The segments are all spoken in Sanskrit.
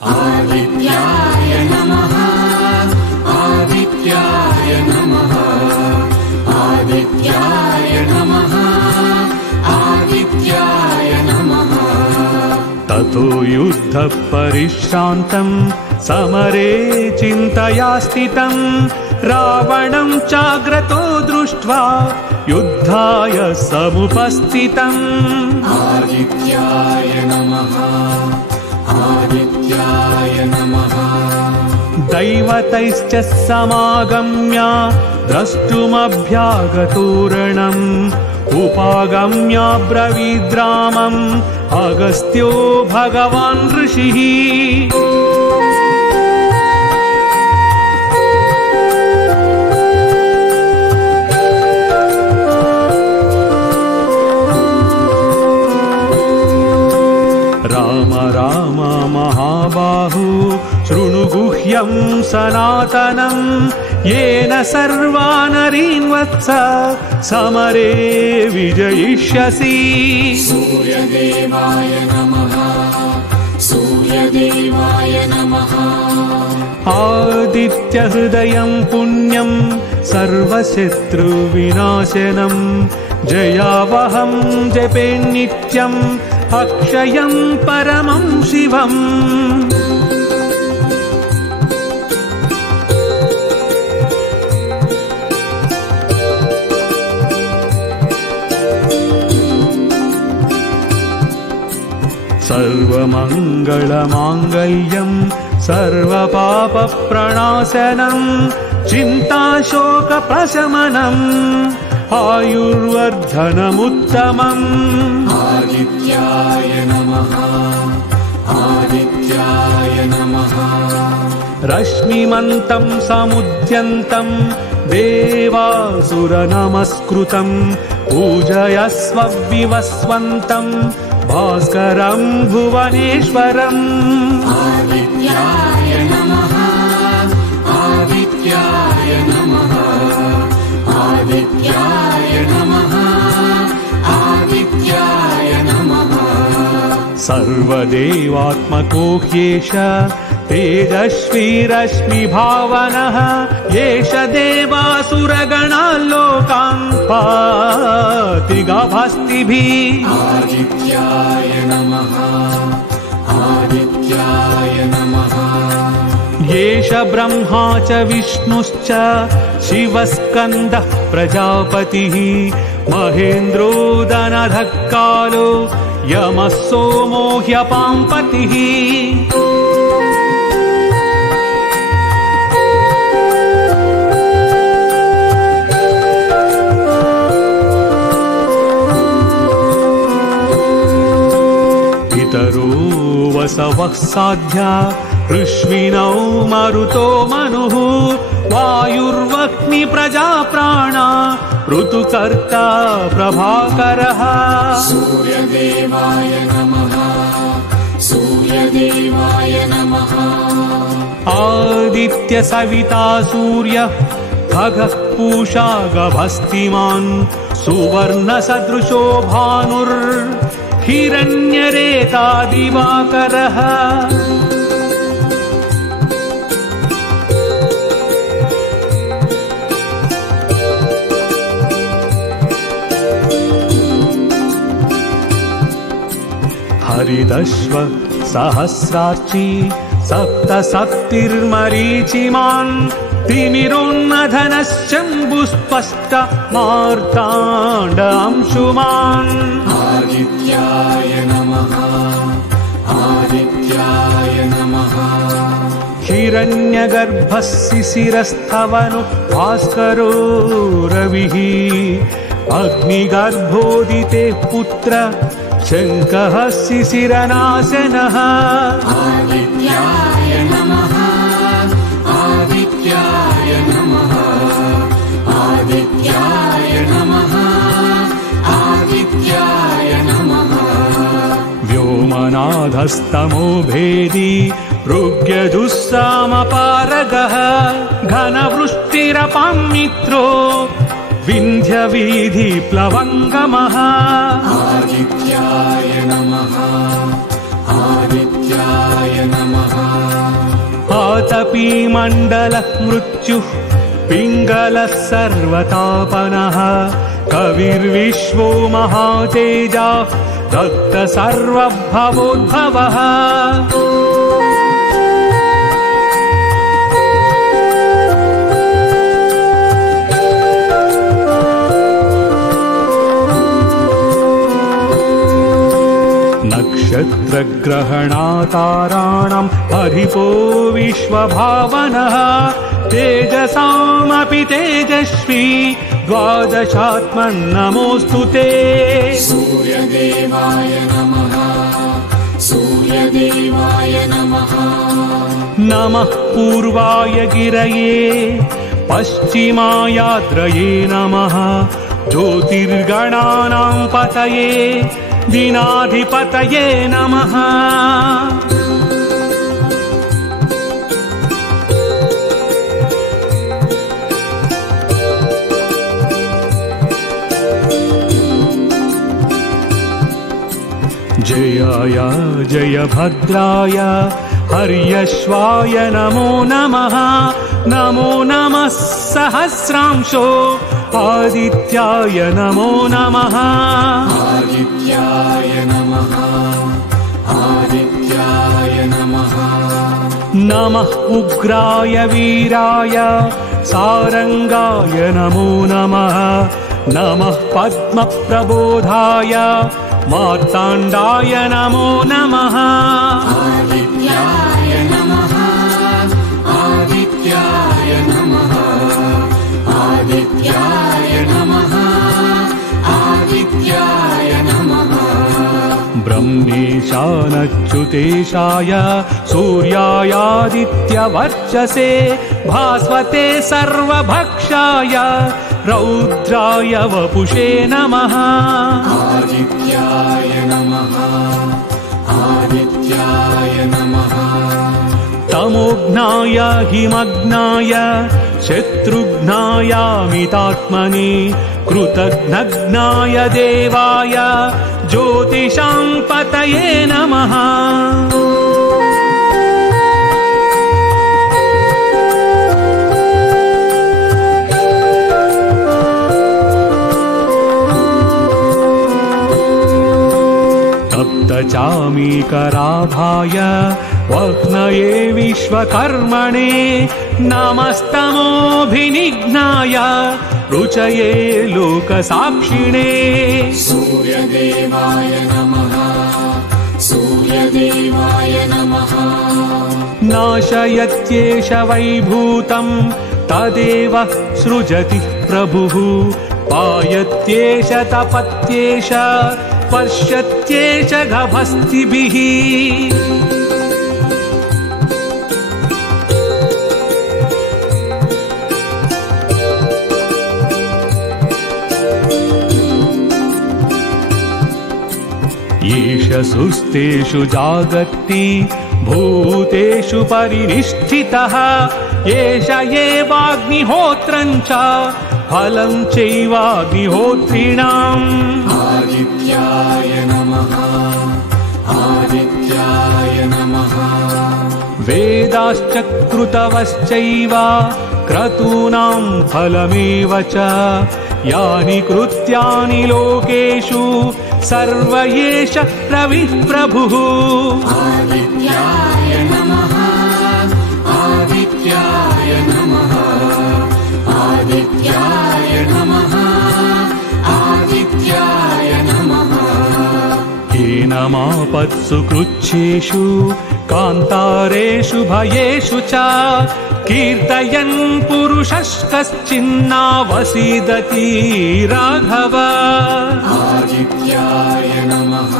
आदित्याय नमः आदित्याय नमः आदित्याय नमः आदित्याय नमः। ततो युद्धः परिश्रान्तं समरे चिन्तया स्थितं रावणं चाग्रतो दृष्ट्वा युद्धाय समुपस्थितम्। आदित्याय नमः आदित्याय नमः। दैवतैश्च समागम्य द्रष्टुमभ्यागतोरणम् उपागम्य ब्रवीद्रामम् अगस्त्यो भगवान् ऋषिः। राम राम महाबाहु शृणु गुह्यं सनातनं येन सर्वानरीन् वत्स समरे विजयिष्यसि। सूर्यदेवाय नमः सूर्यदेवाय नमः। आदित्यहृदयं पुण्यं सर्वशत्रुविनाशनं जयावहं जपे नित्यम् अक्षयं परमं शिवम्। सर्वमङ्गलमाङ्गल्यं सर्वपापप्रणाशनं चिन्ताशोकप्रशमनम् आयुर्वर्धनमुत्तमम्। आदित्याय नमः आदित्याय नमः। रश्मिमन्तं समुद्यन्तं देवासुरनमस्कृतं पूजयस्व विवस्वन्तं भास्करं भुवनेश्वरम्। आदित्याय नमः आदित्याय नमः आदित्याय नमः आदित्याय नमः। सर्वदेवात्मको ह्येष तेजस्वी रश्मिभावनः येष देवासुरगणाल्लोकान् पाति गाभास्तिभिः। आदित्याय नमः आदित्याय नमः। येष ब्रह्मा च विष्णुश्च शिवस्कन्दः प्रजापतिः महेन्द्रो दनधः कालो यमः सोमो ह्यपाम्पतिः। पितरो वसवः साध्या ऋष्विनौ मरुतो मनुः वायुर्वह्नि प्रजाप्राणा ऋतुकर्ता प्रभाकरः। सूर्यदेवाय नमः सूर्यदेवाय नमः। आदित्य सविता सूर्यः खगः पूषा गभस्तिमान् सुवर्णसदृशो भानुर्हिरण्यरेता दिवाकरः। हरिदश्व सहस्रार्ची सप्तसप्तिर्मरीचिमान् तिमिरोन्नधनश्चम्बुस्पष्ट मार्ताण्ड अंशुमान्। आदित्याय नमः आदित्याय नमः। हिरण्यगर्भः शिशिरस्थवनु भास्करो रविः अग्निगर्भोदिते पुत्र शङ्कः शिशिरनाशनः। आदित्याय नमः आदित्याय नमः आदित्याय नमः आदित्याय नमः। व्योमनाथस्तमो भेदी ऋग्यजुस्सामपारगः घनवृष्टिरपां मित्रो विन्ध्यवीधि प्लवङ्गमः। आदित्याय नमः आदित्याय नमः आतपी मण्डलः मृत्युः पिङ्गलः सर्वतापनः कविर्विश्वो महातेजा दत्त सर्वभवोद्भवः नक्षत्रग्रहणाताराणाम् अधिपो विश्वभावनः तेजसामपि तेजस्वी द्वादशात्मन्नमोऽस्तु ते सूर्यदेवाय नमः सूर्यदेवाय नमः नमः पूर्वाय गिरये पश्चिमायाद्रये नमः ज्योतिर्गणानां पतये दीनाधिपतये नमः जयाय जयभद्राय हर्यश्वाय नमो नमः नमो नमः सहस्रांशो आदित्याय नमो नमः आदित्याय नमः आदित्याय नमः नमः उग्राय वीराय सारंगाय नमो नमः नमः पद्मप्रबोधाय मार्ताण्डाय नमो नमः आदित्याय नमः आदित्याय नमः आदित्याय नमः आदित्याय नमः ब्रह्मेशानच्युतेशाय सूर्यायादित्यवर्चसे भास्वते सर्वभक्षाय रौद्राय वपुषे नमः आदित्याय नमः आदित्याय नमः तमोघ्नाय हिमग्नाय शत्रुघ्नायामितात्मने कृतघ्नघ्नाय देवाय ज्योतिषां पतये नमः तप्तचामीकराभाय वह्नये विश्वकर्मणे नमस्तमोभिनिघ्नाय रुचये लोकसाक्षिणे सूर्यदेवाय नमः सूर्यदेवाय नमः नाशयत्येष वैभूतं तदेव सृजति प्रभुः पायत्येष तपत्येष पश्यत्येष गभस्तिभिः एष सुस्तेषु जागर्ति भूतेषु परिनिष्ठितः एष एवाग्निहोत्रं च फलं चैवाग्निहोत्रिणाम् आदित्याय नमः आदित्याय नमः वेदाश्च क्रतवश्चैव क्रतूनां फलमेव च यानि कृत्यानि लोकेषु सर्व एष रविः प्रभुः आदित्याय नमः आदित्याय नमः आदित्याय नमः आदित्याय नमः हीनमापत्सु कृच्छ्रेषु कान्तारेषु भयेषु च कीर्तयन् पुरुषश्कश्चिन्नावसीदति राघव आदित्याय नमः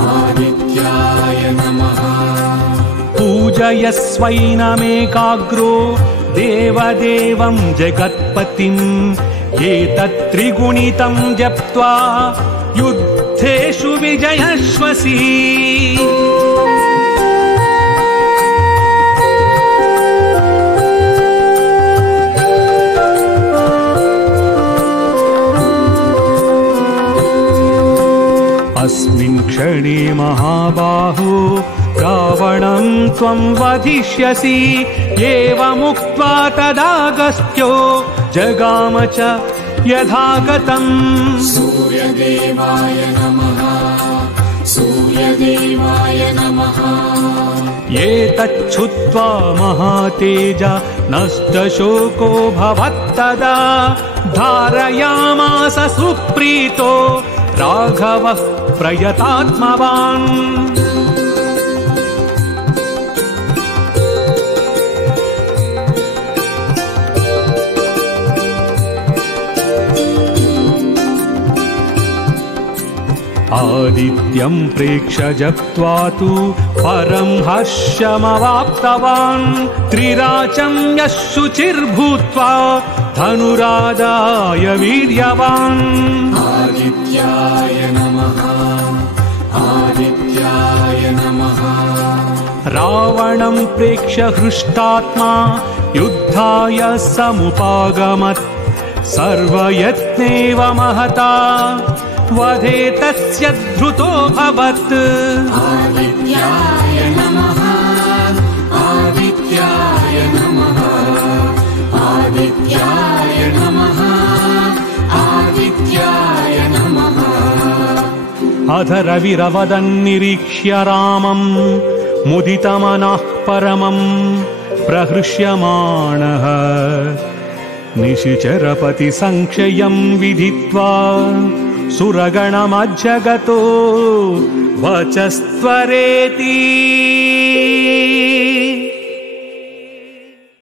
आदित्याय नमः पूजयस्वैनमेकाग्रो देवदेवं जगत्पतिम् एतत्त्रिगुणितं जप्त्वा युद्धेषु विजयश्वसि अस्मिन् क्षणे महाबाहो त्वं वधिष्यसि एवमुक्त्वा तदागस्त्यो जगाम च यथागतम् सूर्यदेवाय नमः सूर्यदेवाय नमः एतच्छुत्वा महातेज नष्टशोको भवत्तदा धारयामास सुप्रीतो राघवः प्रयतात्मवान् आदित्यं प्रेक्ष्य जप्त्वा तु परं हर्षमवाप्तवान् त्रिराचं यः शुचिर्भूत्वा धनुरादाय वीर्यवान् आदित्याय नमः आदित्याय नमः रावणं प्रेक्ष्य हृष्टात्मा युद्धाय समुपागमत् सर्वयत्नेव महता वधे तस्य धृतोऽभवत् आदित्याय नमः आदित्याय नमः आदित्याय नमः आदित्याय नमः अथ रविरवदन्निरीक्ष्य रामम् मुदितमनः परमम् प्रहृष्यमाणः निशिचरपति संक्षयं विदित्वा सुरगणमज्जगतो वचस्त्वरेति